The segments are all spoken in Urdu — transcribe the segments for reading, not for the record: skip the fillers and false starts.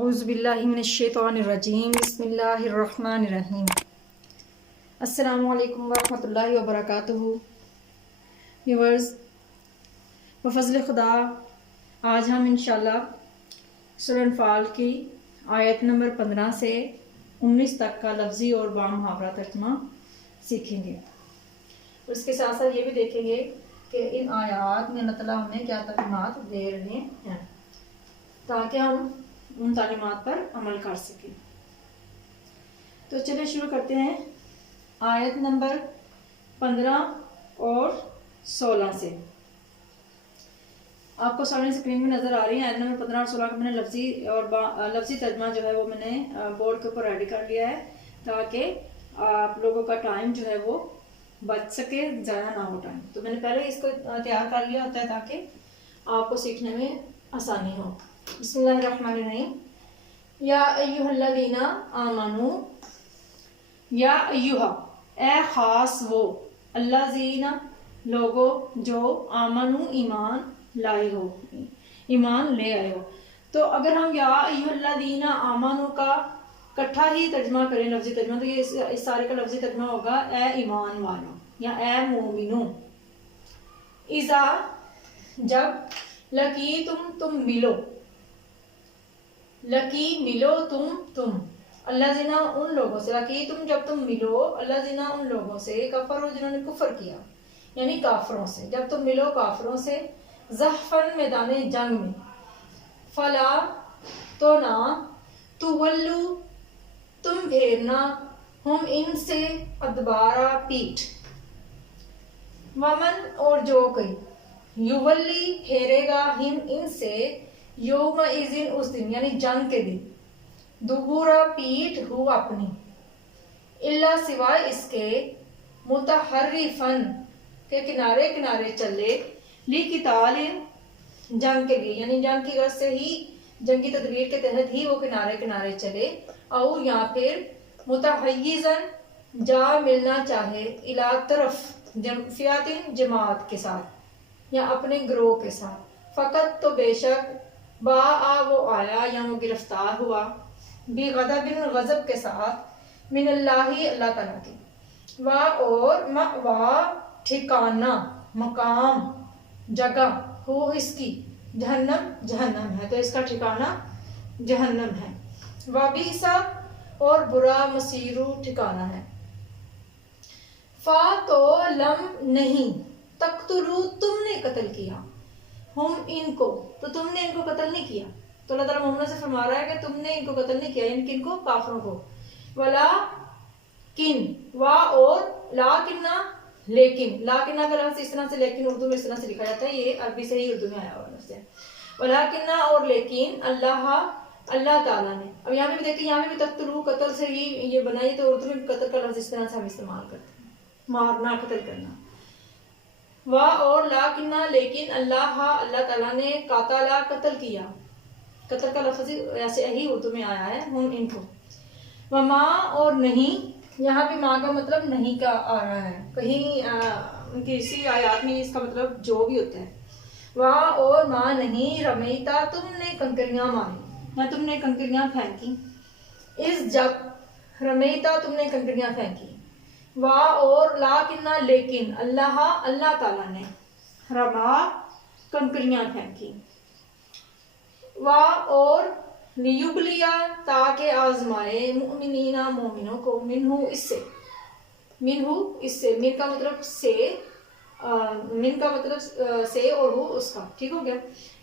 اعوذ باللہ من الشیطان الرجیم بسم اللہ الرحمن الرحیم السلام علیکم ورحمۃ اللہ وبرکاتہ۔ ویورز، بفضل خدا آج ہم انشاءاللہ سورہ انفال کی آیت نمبر 15 سے 19 تک کا لفظی اور بامحاورہ ترجمہ سیکھیں گے، اور اس کے ساتھ ساتھ یہ بھی دیکھیں گے کہ ان آیات میں اللہ تعالیٰ ہمیں کیا تعلیمات دے رہے ہیں تاکہ ہم ان تعلیمات پر عمل کر سکیں۔ تو چلیں شروع کرتے ہیں آیت نمبر 15 اور 16 سے۔ آپ کو سامنے اسکرین میں نظر آ رہی ہیں آیت نمبر 15 اور 16 کا میں نے لفظی ترجمہ جو ہے وہ میں نے بورڈ کے اوپر ریڈی کر لیا ہے تاکہ آپ لوگوں کا ٹائم جو ہے وہ بچ سکے، ضائع نہ ہو ٹائم۔ تو میں نے پہلے اس کو تیار کر لیا ہوتا ہے تاکہ آپ کو سیکھنے میں آسانی ہو۔ بسم اللہ الرحمن الرحیم۔ یا ایھا الذین آمنو، یا ایھا اے خاص وہ، الذین لوگو جو آمنو ایمان لائے ہو، ایمان لے آئے ہو۔ تو اگر ہم یا ایھا الذین آمنو کا کٹھا ہی ترجمہ کریں، لفظی ترجمہ، تو یہ اس سارے کا لفظی ترجمہ ہوگا اے ایمان والو یا اے مومنو۔ اذا جب، لقیتم تم ملو، لکی ملو تم اللہ زینا ان لوگوں سے، لکی تم جب تم ملو اللہ زینا ان لوگوں سے، کفر جنہوں نے کفر کیا یعنی کافروں سے، جب تم ملو کافروں سے، زحفن میدان جنگ میں، فلا تو نہ، تولو تم پھیرنا، ہم ان سے، ادبارا پیٹھ، ومن اور جو کوئی، یولی پھیرے گا، ہم ان سے، یوم اذن اس دن یعنی جنگ کے دن، دبورا پیٹھ ہو اپنی، اللہ سوائے اس کے، متحرفن کے کنارے کنارے چلے، لقتال جنگ کے لیے یعنی جنگ کی غرض سے ہی، جنگی تدبیر کے تحت ہی وہ کنارے کنارے چلے، اور یا پھر متحیزن جا ملنا چاہے، الی طرف، فیاتن جماعت کے ساتھ یا اپنے گروہ کے ساتھ، فقط تو بے شک، با وہ آیا یا وہ گرفتار ہوا، بغضب غضب کے ساتھ، من اللہ اللہ تعالیٰ کی، وا اور مأوا ٹھکانہ، مقام، جگہ، ہو اس کی، جہنم جہنم ہے، تو اس کا ٹھکانہ جہنم ہے، وبئس اور برا مصیرو ٹھکانہ ہے، فا تو لم نہیں، تقتلو تم نے قتل کیا، ہم ان کو، تو تم نے ان کو قتل نہیں کیا، تو اللہ تعالیٰ محمد سے فرما رہا ہے کہ تم نے ان کو قتل نہیں کیا، یعنی کن کو، کافروں کو، ولا کن، وا اور لا کنہ لیکن، لا کنہ کا لفظ اس طرح سے، لیکن اردو میں اس طرح سے لکھا جاتا ہے، یہ عربی سے ہی اردو میں آیا ہوا لفظ ہے، ولا کنہ اور لیکن، اللہ تعالیٰ نے، اب یہاں پہ بھی دیکھیں، یہاں پہ بھی تقتلو قتل سے ہی یہ بنائی، تو اردو میں قتل کا لفظ اس طرح سے ہم استعمال کرتے ہیں، مارنا، قتل کرنا، وا اور لاکنہ لیکن، اللہ تعالیٰ نے، قاتلا قتل کیا، قتل کا لفظ ایسے ہی اردو میں آیا ہے، ہم ان کو، وما اور نہیں، یہاں بھی ماں کا مطلب نہیں کا آ رہا ہے، کہیں کسی آیات میں اس کا مطلب جو بھی ہوتا ہے، وہاں اور ماں نہیں، رمیتا تم نے کنکریاں ماری یا تم نے کنکریاں پھینکی، اس جب، رمیتا تم نے کنکریاں پھینکی، وا اور لاکنہ لیکن، اللہ تعالیٰ نے، رما کنکریاں پھینکی، وا اور لیبلیا تاکہ آزمائے، مؤمنین مومنوں کو، منہ اس سے، من کا مطلب سے، من کا مطلب سے اور وہ اس کا، ٹھیک ہو گیا،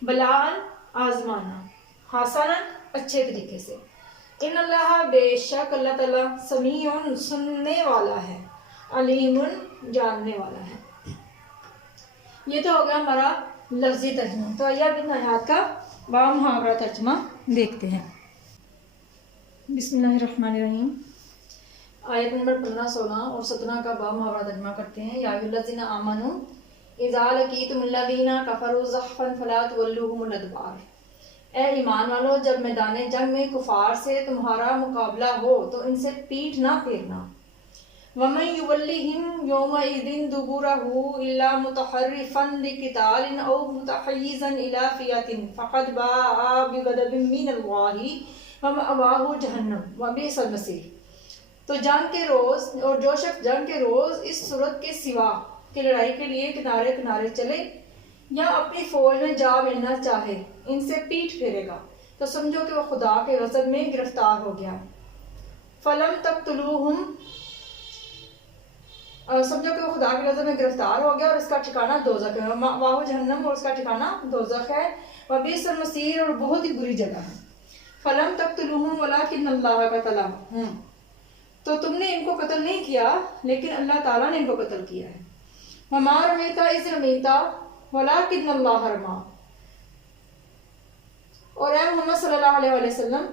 بلان آزمانا، حسنا اچھے طریقے سے، ان اللہ بے شک اللہ تعالیٰ، سمیع سننے والا ہے، علیم جاننے والا ہے۔ یہ تو ہو گیا ہمارا لفظی ترجمہ، تو آئیے اب ان آیات کا بامحاورہ ترجمہ دیکھتے ہیں۔ بسم اللہ الرحمن الرحیم۔ آیت نمبر 15، 16 اور 17 کا بامحاورہ ترجمہ کرتے ہیں۔ یا ایھا الذین آمنوا اذا لقیتم الذین کفروا زحفا فلا تولوہم الادبار، اے ایمان والو جب میدان جنگ میں کفار سے تمہارا مقابلہ ہو تو ان سے پیٹھ نہ پھیرنا، وَمَن يُوَلِّهِمْ يَوْمَئِذٍ دُبُرَهُ إِلَّا مُتَحَرِّفًا لِقِتَالٍ أَوْ مُتَحَيِّزًا إِلَىٰ فِئَةٍ فَقَدْ بَاءَ بِغَضَبٍ مِّنَ اللَّهِ ومأواہ جہنم وبئس المصیر۔ تو جنگ کے روز، اور جو شخص جنگ کے روز اس صورت کے سوا کہ لڑائی کے لیے کنارے کنارے چلے یا اپنی فوج میں جا ملنا چاہے، ان سے پیٹھ پھیرے گا تو سمجھو کہ وہ خدا کے غضب میں گرفتار ہو گیا۔ فلم تقتلوہم، سمجھو کہ وہ خدا کے غضب میں گرفتار ہو گیا اور اس کا ٹھکانہ دوزخ ہے۔ مأواہ جہنم، اور اس کا ٹھکانہ دوزخ ہے۔ وبئس المصیر، اور بہت ہی بری جگہ ہے۔ فلم تقتلوہم ولکن اللہ قتلہم، تو تم نے ان کو قتل نہیں کیا لیکن اللہ تعالیٰ نے ان کو قتل کیا ہے۔ وما رمیت اذ رمیت ولکن اللہ رمی، اور اے محمد صلی اللہ علیہ وسلم،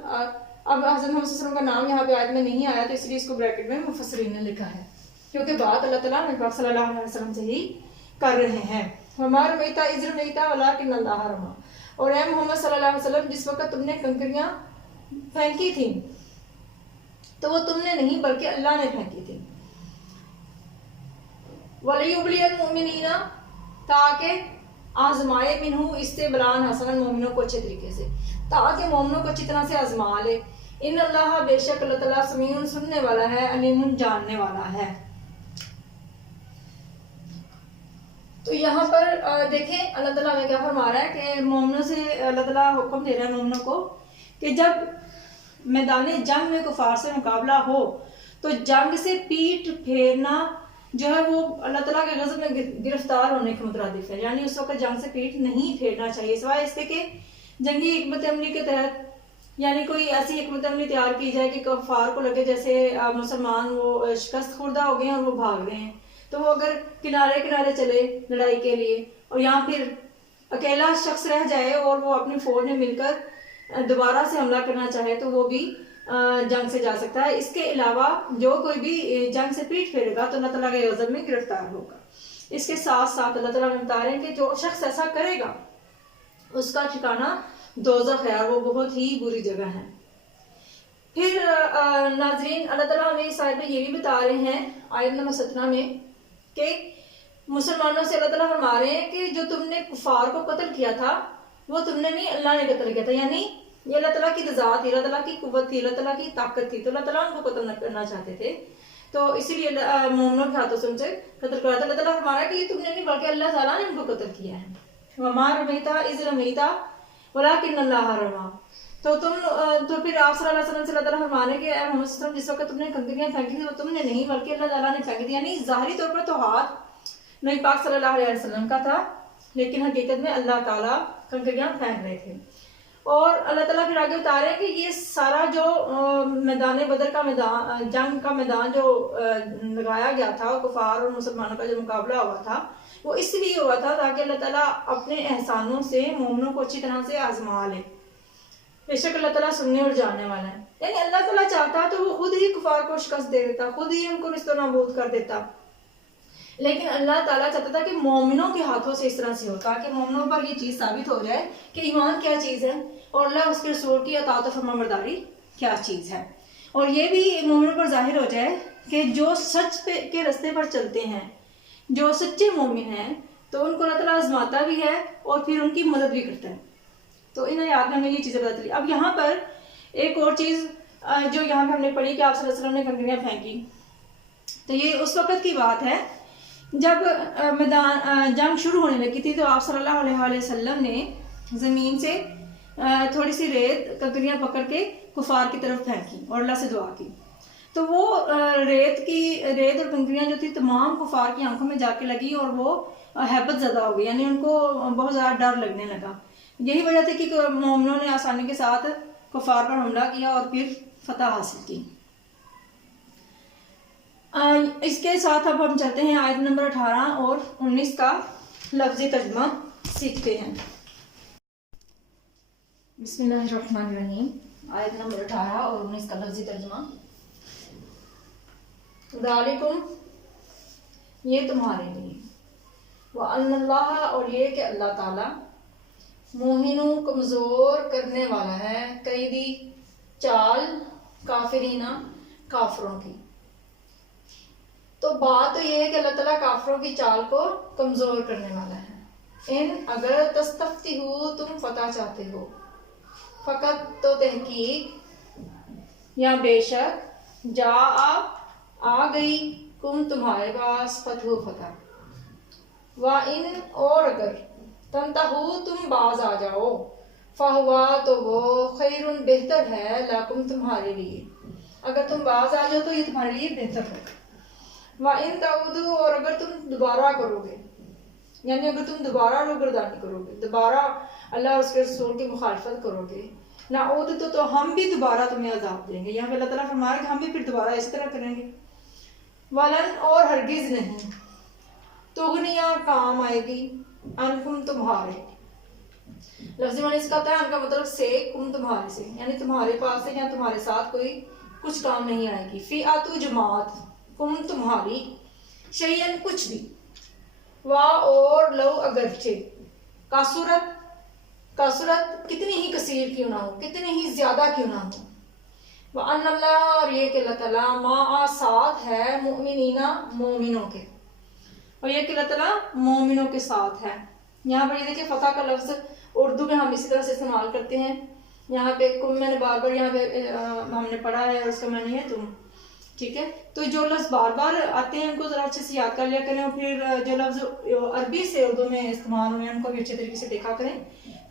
اب حضرت محمد صلی اللہ علیہ وسلم کا نام یہاں پہ آیت میں نہیں آیا تو اس لیے اس کو بریکٹ میں مفسرین نے لکھا ہے، کیونکہ بات اللہ تعالیٰ نبی پاک صلی اللہ علیہ وسلم سے ہی کر رہے ہیں۔ وما رمیت اذ رمیت ولکن اللہ رمی، اور اے محمد صلی اللہ علیہ وسلم جس وقت تم نے کنکریاں پھینکی تھیں تو وہ تم نے نہیں بلکہ اللہ نے پھینکی تھی۔ وَلِيُبْلِيَ الْمُؤْمِنِينَ، تاکہ آزمائے منہو، اس سے بلان حسن، مومنوں کو اچھے طریقے سے، تاکہ مومنوں کو اچھی طرح سے آزما لے۔ ان اللہ، بے شک اللہ تعالیٰ، سمیع، سننے والا ہے، علیم، جاننے والا ہے۔ تو یہاں پر دیکھیں اللہ تعالیٰ ہمیں کیا فرما رہا ہے کہ مومنوں سے اللہ تعالیٰ حکم دے رہا ہے مومنوں کو کہ جب میدان جنگ میں کفار سے مقابلہ ہو تو جنگ سے پیٹ پھیرنا جو ہے وہ اللہ تعالیٰ کے غضب میں گرفتار ہونے کے مترادف ہے، یعنی اس وقت جنگ سے پیٹ نہیں پھیرنا چاہیے، سوائے اس کے کہ جنگی حکمت عملی کے تحت، یعنی کوئی ایسی حکمت عملی تیار کی جائے کہ کفار کو لگے جیسے مسلمان وہ شکست خوردہ ہو گئے ہیں اور وہ بھاگ رہے ہیں، تو وہ اگر کنارے کنارے چلے لڑائی کے لیے اور یہاں پھر اکیلا شخص رہ جائے اور وہ اپنی فوج میں مل کر دوبارہ سے حملہ کرنا چاہے تو وہ بھی جنگ سے جا سکتا ہے۔ اس کے علاوہ جو کوئی بھی جنگ سے پیٹ پھیرے گا تو اللہ تعالیٰ کے غضب میں گرفتار ہوگا۔ اس کے ساتھ ساتھ اللہ تعالیٰ نے بتا رہے ہیں کہ جو شخص ایسا کرے گا اس کا ٹھکانہ دوزخ ہے اور وہ بہت ہی بری جگہ ہے۔ پھر ناظرین اللہ تعالیٰ ہمیں اس آیت میں یہ بھی بتا رہے ہیں آیت نمبر 17 میں کہ مسلمانوں سے اللہ تعالیٰ فرما رہے ہیں کہ جو تم نے کفار کو قتل کیا تھا وہ تم نے نہیں، اللہ نے قتل کیا تھا، یعنی یہ اللہ تعالیٰ کی ذات تھی، اللہ تعالیٰ کی قوت تھی، اللہ تعالیٰ کی طاقت تھی، تو اللہ تعالیٰ ان کو قتل نہ کرنا چاہتے تھے، تو اسی لیے مومنوں کے ہاتھوں سے ان سے قتل کرا تھا۔ اللہ تعالیٰ فرما رہا ہے کہ یہ تم نے نہیں بلکہ اللہ تعالیٰ نے ان کو قتل کیا ہے۔ وما رمیت اذ رمیت ولکن اللہ رمی، تو پھر آپ صلی اللہ علیہ وسلم سے اللہ تعالیٰ فرما رہے ہیں کہ اے محمد صلی اللہ علیہ وسلم جس وقت تم نے کنکریاں پھینکی تھی وہ تم نے نہیں بلکہ اللہ تعالیٰ نے پھینکی تھی، یعنی ظاہری طور پر تو ہاتھ نبی پاک صلی اللہ علیہ وسلم کا تھا لیکن حقیقت میں اللہ تعالیٰ کنکریاں پھینک رہے تھے۔ اور اللہ تعالیٰ پھر آگے بتا رہے ہیں کہ یہ سارا جو میدان بدر کا میدان، جنگ کا میدان جو لگایا گیا تھا، کفار اور مسلمانوں کا جو مقابلہ ہوا تھا وہ اس لیے ہوا تھا تاکہ اللہ تعالیٰ اپنے احسانوں سے مومنوں کو اچھی طرح سے آزما لے۔ بے شک اللہ تعالیٰ سننے اور جاننے والا ہے، یعنی اللہ تعالیٰ چاہتا تو وہ خود ہی کفار کو شکست دے دیتا، خود ہی ان کو نیست و نابود کر دیتا، لیکن اللہ تعالیٰ چاہتا تھا کہ مومنوں کے ہاتھوں سے اس طرح سے ہو تاکہ مومنوں پر یہ چیز ثابت ہو جائے کہ ایمان کیا چیز ہے اور اللہ اس کے رسول کی اطاعت و فرمانبرداری کیا چیز ہے، اور یہ بھی مومنوں پر ظاہر ہو جائے کہ جو سچ کے رستے پر چلتے ہیں، جو سچے مومن ہیں، تو ان کو اللہ تعالیٰ آزماتا بھی ہے اور پھر ان کی مدد بھی کرتا ہے۔ تو ان آیات میں ہمیں یہ چیزیں پتہ چلی۔ اب یہاں پر ایک اور چیز جو یہاں پہ ہم نے پڑھی کہ آپ صلی اللہ علیہ وسلم نے کنکریاں پھینکی، تو یہ اس وقت کی بات ہے جب میدان جنگ شروع ہونے لگی تھی تو آپ صلی اللہ علیہ وسلم نے زمین سے تھوڑی سی ریت کنکریاں پکڑ کے کفار کی طرف پھینکی اور اللہ سے دعا کی، تو وہ ریت اور کنکریاں جو تھی تمام کفار کی آنکھوں میں جا کے لگی اور وہ ہیبت زدہ ہو گئی، یعنی ان کو بہت زیادہ ڈر لگنے لگا۔ یہی وجہ تھی کہ مومنوں نے آسانی کے ساتھ کفار پر حملہ کیا اور پھر فتح حاصل کی۔ اس کے ساتھ اب ہم چلتے ہیں آیت نمبر 18 اور 19 کا لفظی ترجمہ سیکھتے ہیں۔ بسم اللہ الرحمن الرحیم، آیت نمبر 18 اور 19 کا لفظی ترجمہ۔ ذالکم، یہ تمہارے لیے، وَأَنَّ اللَّهَ، اور یہ کہ اللہ تعالیٰ، موہنوں کمزور کرنے والا ہے، قیدی چال، کافرینہ کافروں کی۔ تو بات تو یہ ہے کہ اللہ تعالیٰ کافروں کی چال کو کمزور کرنے والا ہے۔ ان اگر تستفتحوا، تم فتح چاہتے ہو، فقط تو تحقیق، یا بے شک جا آ گئی کم تمہارے پاس فتح وَإِنْ اور اگر تنتہو تم باز آ جاؤ فہوا تو وہ خیرٌ بہتر ہے لکم تمہارے لیے، اگر تم باز آ جاؤ تو یہ تمہارے لیے بہتر ہوگا۔ وَإِنْ تَعُودُوا اور اگر تم دوبارہ کرو گے، یعنی اگر تم دوبارہ روگردانی کرو گے، دوبارہ اللہ اور اس کے رسول کی مخالفت کرو گے، نعود تو ہم بھی دوبارہ تمہیں عذاب دیں گے۔ یہاں پہ اللہ تعالیٰ فرما رہا ہے کہ ہم بھی پھر دوبارہ اسی طرح کریں گے۔ ولن اور ہرگز نہیں تغنیہ کام آئے گی انکم تمہارے، لفظی معنی اس کا ہوتا ہے ان کا مطلب سے کم تمہارے سے، یعنی تمہارے پاس سے یا تمہارے ساتھ کوئی کچھ کام نہیں آئے گی، فئۃ جماعت کم تمہاری شیئن کچھ بھی، وا اور لو اگرچہ کثرت کتنی ہی کثیر کیوں نہ ہو، کتنی ہی زیادہ کیوں نہ ہو، وَأَنَّ اللَّهَ اور یہ کہ اللہ تعالیٰ مع ساتھ ہے مؤمنین مومنوں کے، اور یہ کہ اللہ تعالیٰ مومنوں کے ساتھ ہے۔ یہاں پر یہ دیکھیں فتح کا لفظ اردو میں ہم اسی طرح سے استعمال کرتے ہیں، یہاں پہ کم میں نے بار بار یہاں پہ ہم نے پڑھا ہے اور اس کا معنی ہے تم، ٹھیک ہے؟ تو جو لفظ بار بار آتے ہیں ان کو ذرا اچھے سے یاد کر لیا کریں، اور پھر جو لفظ عربی سے اردو میں استعمال ہوئے ہیں ان کو بھی اچھے طریقے سے دیکھا کریں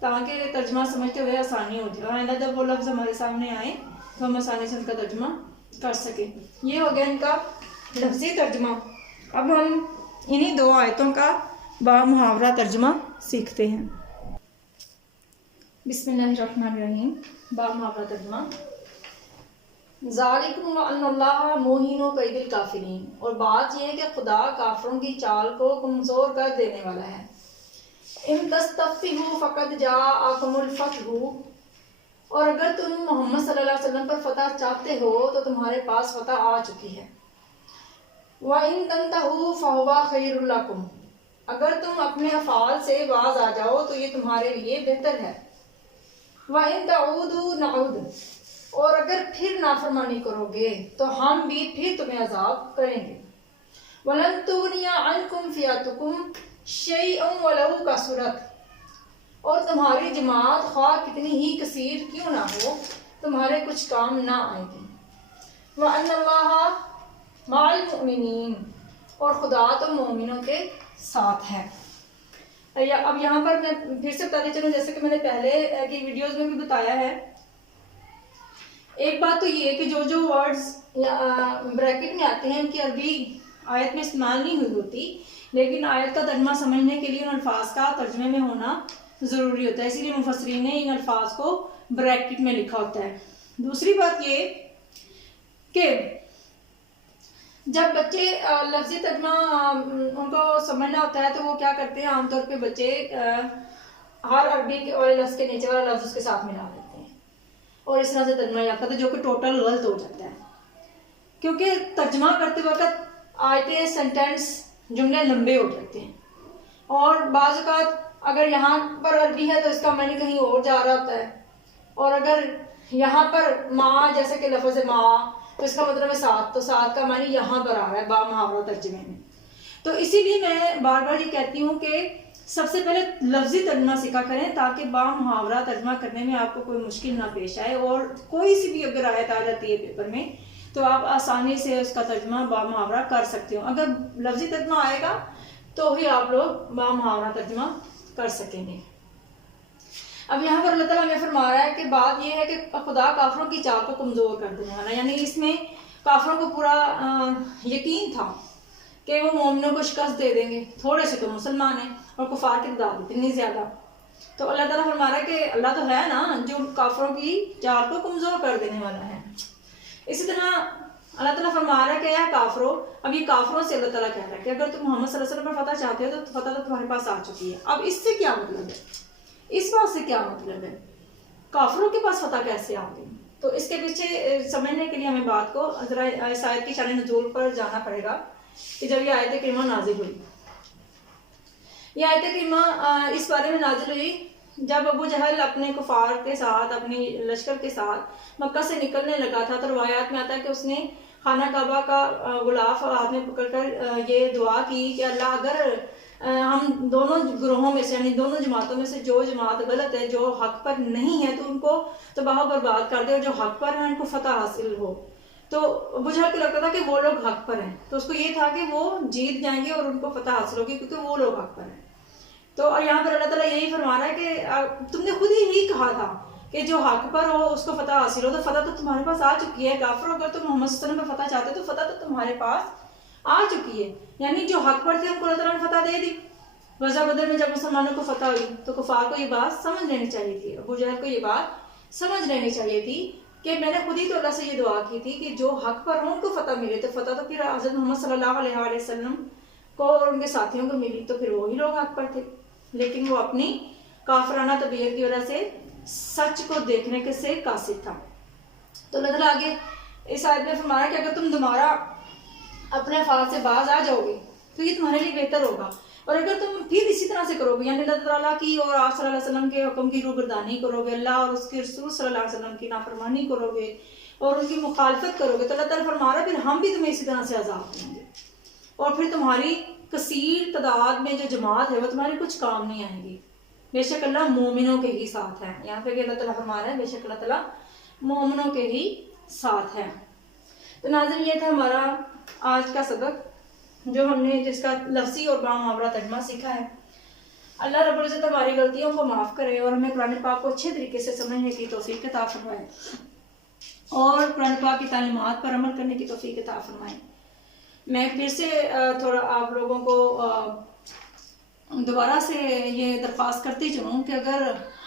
تاکہ ترجمہ سمجھتے ہوئے آسانی ہو جائے، اور آئندہ جب وہ لفظ ہمارے سامنے آئے تو ہم آسانی سے ان کا ترجمہ کر سکیں۔ یہ ہو گیا ان کا لفظی ترجمہ۔ اب ہم انہی دو آیتوں کا با محاورہ ترجمہ سیکھتے ہیں۔ بسم اللہ الرحمن الرحیم، با محاورہ ترجمہ۔ ذالکم وان اللہ موہن کید الکافرین، اور بات یہ ہے کہ خدا کافروں کی چال کو کمزور کر دینے والا ہے۔ ان تستفتحوا فقد جاءکم الفتح، اور اگر تم محمد صلی اللہ علیہ وسلم پر فتح چاہتے ہو تو تمہارے پاس فتح آ چکی ہے۔ وَإِن تَنْتَهُوا فَهُوَ خَيْرٌ لَكُمْ، اگر تم اپنے افعال سے باز آ جاؤ تو یہ تمہارے لیے بہتر ہے۔ وَإِن تَعُودُوا نَعُودْ، اور اگر پھر نافرمانی کرو گے تو ہم بھی پھر تمہیں عذاب کریں گے۔ وَلَن تُغْنِيَ عَنْكُمْ فِئَتُكُمْ شَيْئًا وَلَوْ كَثُرَتْ، اور تمہاری جماعت خواہ کتنی ہی کثیر کیوں نہ ہو تمہارے کچھ کام نہ آئے گی۔ وَأَنَّ اللَّهَ مَعَ الْمُؤْمِنِينَ، اور خدا تو مومنوں کے ساتھ ہے۔ اب یہاں پر میں پھر سے بتاتے چلوں، جیسے کہ میں نے پہلے کی ویڈیوز میں بھی بتایا ہے، ایک بات تو یہ ہے کہ جو ورڈز بریکٹ میں آتے ہیں ان کی عربی آیت میں استعمال نہیں ہوئی ہوتی، لیکن آیت کا ترجمہ سمجھنے کے لیے ان الفاظ کا ترجمے میں ہونا ضروری ہوتا ہے، اسی لیے مفسرین نے ان الفاظ کو بریکٹ میں لکھا ہوتا ہے۔ دوسری بات یہ کہ جب بچے لفظی ترجمہ ان کو سمجھنا ہوتا ہے تو وہ کیا کرتے ہیں، عام طور پہ بچے ہر عربی والے لفظ کے نیچے والا لفظ اس کے ساتھ ملا دیتے ہیں اور اس طرح سے ترجمہ یاد کرتے ہیں، جو کہ ٹوٹل غلط ہو جاتا ہے، کیونکہ ترجمہ کرتے وقت آیتیں سینٹینس جملے لمبے ہو جاتے ہیں، اور بعض اوقات اگر یہاں پر عربی ہے تو اس کا معنی کہیں اور جا رہا ہوتا ہے، اور اگر یہاں پر ماں جیسے کہ لفظ ماں تو اس کا مطلب ہے ساتھ، تو ساتھ کا معنی یہاں پر آ رہا ہے با محاورہ ترجمے میں۔ تو اسی لیے میں بار بار یہ کہتی ہوں کہ سب سے پہلے لفظی ترجمہ سیکھا کریں تاکہ با محاورہ ترجمہ کرنے میں آپ کو کوئی مشکل نہ پیش آئے، اور کوئی سی بھی اگر آیت آ جاتی ہے پیپر میں تو آپ آسانی سے اس کا ترجمہ با محاورہ کر سکتے ہو۔ اگر لفظی ترجمہ آئے گا تو ہی آپ لوگ با محاورہ ترجمہ کر سکیں گے۔ اب یہاں پر اللہ تعالیٰ ہمیں فرما رہا ہے کہ بات یہ ہے کہ خدا کافروں کی چال کو کمزور کر دینے والا، یعنی اس میں کافروں کو پورا یقین تھا کہ وہ مومنوں کو شکست دے دیں گے، تھوڑے سے تو مسلمان ہیں اور کفار کی تعداد اتنی زیادہ، تو اللہ تعالیٰ فرما رہا ہے کہ اللہ تو ہے نا جو کافروں کی چال کو کمزور کر دینے والا ہے۔ اسی طرح اللہ تعالیٰ فرما رہا ہے کہ اے کافروں، اب یہ کافروں سے اللہ تعالیٰ کہہ رہا ہے کہ اگر تم محمد صلی اللہ علیہ وسلم پر فتح چاہتے ہو تو فتح تو تمہارے پاس آ چکی ہے۔ اب اس سے کیا مطلب ہے، اس بات سے کیا مطلب ہے، کافروں کے پاس فتح کیسے آ گئی؟ تو اس کے پیچھے سمجھنے کے لیے ہمیں بات کو ذرا اس آیت کی شان نزول پر جانا پڑے گا کہ جب یہ آیت کریمہ نازل ہوئی، یہ آیت کریمہ اس بارے میں نازل ہوئی جب ابو جہل اپنے کفار کے ساتھ، اپنی لشکر کے ساتھ مکہ سے نکلنے لگا تھا، تو روایات میں آتا ہے کہ اس نے خانہ کعبہ کا غلاف ہاتھ میں پکڑ کر یہ دعا کی کہ اللہ اگر ہم دونوں گروہوں میں سے یعنی دونوں جماعتوں میں سے جو جماعت غلط ہے، جو حق پر نہیں ہے، تو ان کو تباہ و برباد کر دے، اور جو حق پر ہیں ان کو فتح حاصل ہو۔ تو ابو جہل کو لگتا تھا کہ وہ لوگ حق پر ہیں، تو اس کو یہ تھا کہ وہ جیت جائیں گے اور ان کو فتح حاصل ہوگی کیونکہ وہ لوگ حق پر ہیں۔ تو یہاں پر اللہ تعالیٰ یہی فرما رہا ہے کہ تم نے خود ہی کہا تھا کہ جو حق پر ہو اس کو فتح حاصل ہو، تو فتح تو تمہارے پاس آ چکی ہے۔ کافروں اگر تم محمد صلی اللہ علیہ وسلم پہ فتح چاہتے تو فتح تو تمہارے پاس آ چکی ہے، یعنی جو حق پر تھے ان کو اللہ تعالیٰ نے فتح دے دی۔ غزوہ بدر میں جب مسلمانوں کو فتح ہوئی تو کفار کو یہ بات سمجھ لینی چاہیے تھی، ابو جہل کو یہ بات سمجھ لینی چاہیے تھی کہ میں نے خود ہی تو اللہ سے یہ دعا کی تھی کہ جو حق پر ہوں ان کو فتح ملے، تو فتح تو پھر حضرت محمد صلی اللہ علیہ وسلم کو اور ان کے ساتھیوں کو ملی، تو پھر وہی لوگ حق پر تھے، لیکن وہ اپنی کافرانہ طبیعت کی وجہ سے سچ کو دیکھنے کے سے قاصر تھا۔ تو اللہ تعالیٰ آگے اس آیت میں فرمایا کہ اگر تم دوبارہ اپنے افعال سے باز آ جاؤ گے تو یہ تمہارے لیے بہتر ہوگا، اور اگر تم پھر اسی طرح سے کرو گے یعنی اللہ تعالیٰ کی اور آپ صلی اللہ علیہ وسلم کے حکم کی روگردانی کرو گے، اللہ اور اس کے رسول صلی اللہ علیہ وسلم کی نافرمانی کرو گے اور ان کی مخالفت کرو گے، تو اللہ تعالیٰ فرما رہا ہے پھر ہم بھی تمہیں اسی طرح سے عذاب دیں گے، اور پھر تمہاری کثیر تعداد میں جو جماعت ہے وہ تمہارے کچھ کام نہیں آئے گی، بے شک اللہ مومنوں کے ہی ساتھ ہے۔ یہاں پہ اللہ تعالیٰ فرما رہا ہے بے شک اللہ تعالیٰ مومنوں کے ہی ساتھ ہے۔ تو ناظرین یہ تھا ہمارا آج کا سبق جو ہم نے جس کا لفظی اور با محاورہ ترجمہ سیکھا ہے۔ اللہ رب العزت ہماری غلطیوں کو معاف کرے اور ہمیں قرآن پاک کو اچھے طریقے سے سمجھنے کی توفیق عطا فرمائے اور قرآن پاک کی تعلیمات پر عمل کرنے کی توفیق عطا فرمائے۔ میں پھر سے تھوڑا آپ لوگوں کو دوبارہ سے یہ درخواست کرتی چلوں کہ اگر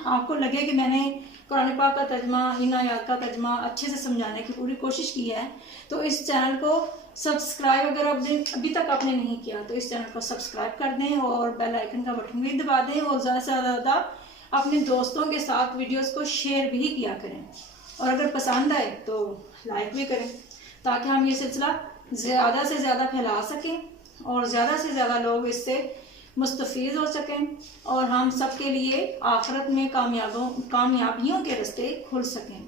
آپ کو لگے کہ میں نے قرآن پاک کا ترجمہ، ان آیات کا ترجمہ اچھے سے سمجھانے کی پوری کوشش کی ہے، تو اس چینل کو سبسکرائب اگر ابھی تک آپ نے نہیں کیا تو اس چینل کو سبسکرائب کر دیں اور بیل آئیکن کا بٹن بھی دبا دیں، اور زیادہ سے زیادہ اپنے دوستوں کے ساتھ ویڈیوز کو شیئر بھی کیا کریں، اور اگر پسند آئے تو لائک بھی کریں تاکہ ہم یہ سلسلہ زیادہ سے زیادہ پھیلا سکیں اور زیادہ سے زیادہ لوگ اس سے مستفید ہو سکیں اور ہم سب کے لیے آخرت میں کامیابیوں کے راستے کھل سکیں۔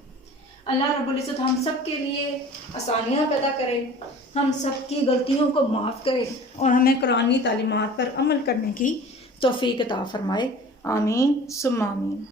اللہ رب العزت ہم سب کے لیے آسانیاں پیدا کرے، ہم سب کی غلطیوں کو معاف کرے اور ہمیں قرآنی تعلیمات پر عمل کرنے کی توفیق عطا فرمائے۔ آمین ثم آمین۔